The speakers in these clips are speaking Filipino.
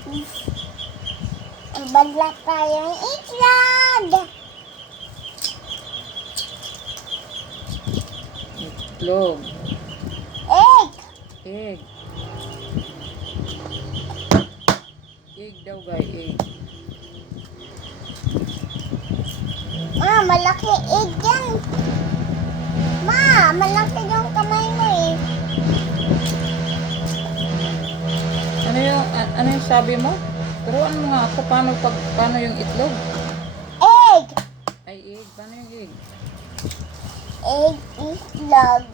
Ang balat tayong itlog. Itlog. Egg. Egg. Egg daw, guy. Egg. Ma, malaki egg yan. Ma, malaki yung kamay mo eh. Ano yung sabi mo? Turuan mo nga ako paano yung itlog? Egg. Ay, egg. Paano yung egg? Egg, itlog.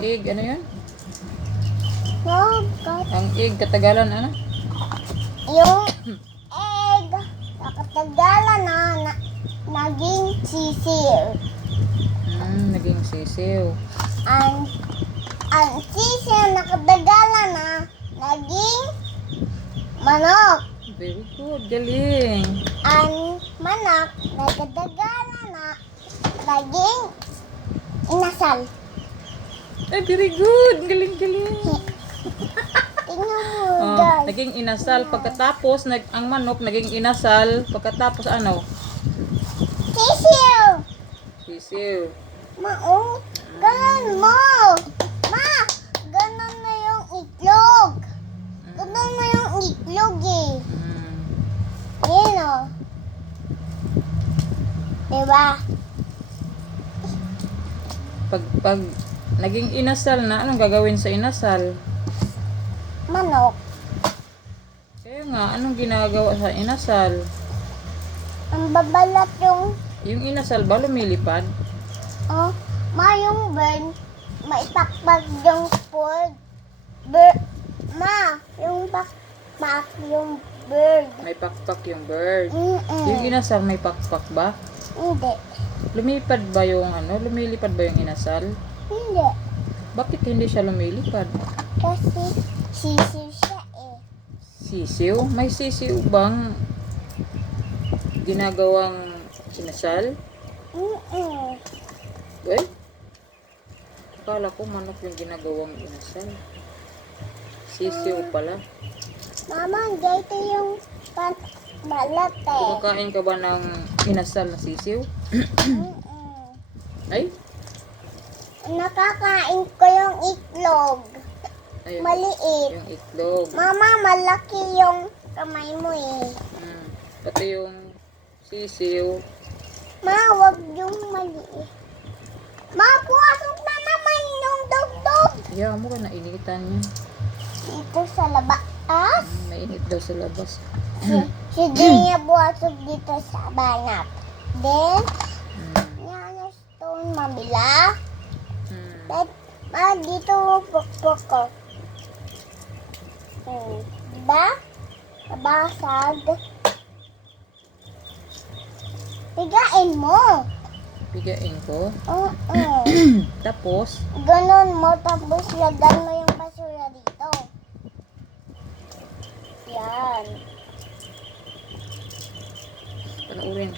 Egg, ano yun? Oh, God. Ang egg, katagalan, ano? Yung egg, nakatagalan na naging sisiw. Naging sisiw. Ang sisiw nakatagalan na naging manok. Very good. Galing. Ang manok nakatagalan na naging inasal. Ay, very good. Galing. Tingnan mo, guys. Naging inasal. Pagkatapos, ang manok naging inasal. Pagkatapos, ano? Sisiw. Sisiw. Ma, ganun mo. Ma, ganun na yung itlog. Ganun na yung itlog eh. Yan o. Diba? Pag naging inasal na, anong gagawin sa inasal? Manok. Kaya nga, anong ginagawa sa inasal? Ang babalat Yung inasal ba lumilipad? yung bird, maipakpag yung food. Yung pakpak yung bird. May pakpak yung bird. Mm-mm. Yung inasal may pakpak ba? Hindi. Lumilipad ba yung lumilipad ba yung inasal? Hindi. Bakit hindi siya lumilipad? Kasi sisiw siya eh. Sisiw? May sisiw bang ginagawang inasal? Mm-mm. Well, akala ko manok yung ginagawang inasal. Sisiw pala. Mama, dito yung balat eh. Kumakain ka ba ng inasal na sisiw? Mm-mm. Ay? Nakakain ko yung itlog. Ayun. Maliit. Yung itlog. Mama, malaki yung kamay mo eh. Pati yung sisiw. Ma, wag yung maliit. Ma, puwasok na naman yung dugdug. Yeah, mo ka nainitan niya. Dito sa labas. Mainit daw sa labas. Si Dinya puwasok dito sa banat. Then, yan yung stone mabila. Then, dito pukpuk ko. Diba? Nabasag. Pigain mo. Pigain ko. Oo. Tapos, Ganon mo, tapos lagyan mo yung basura dito. Yan. panoorin.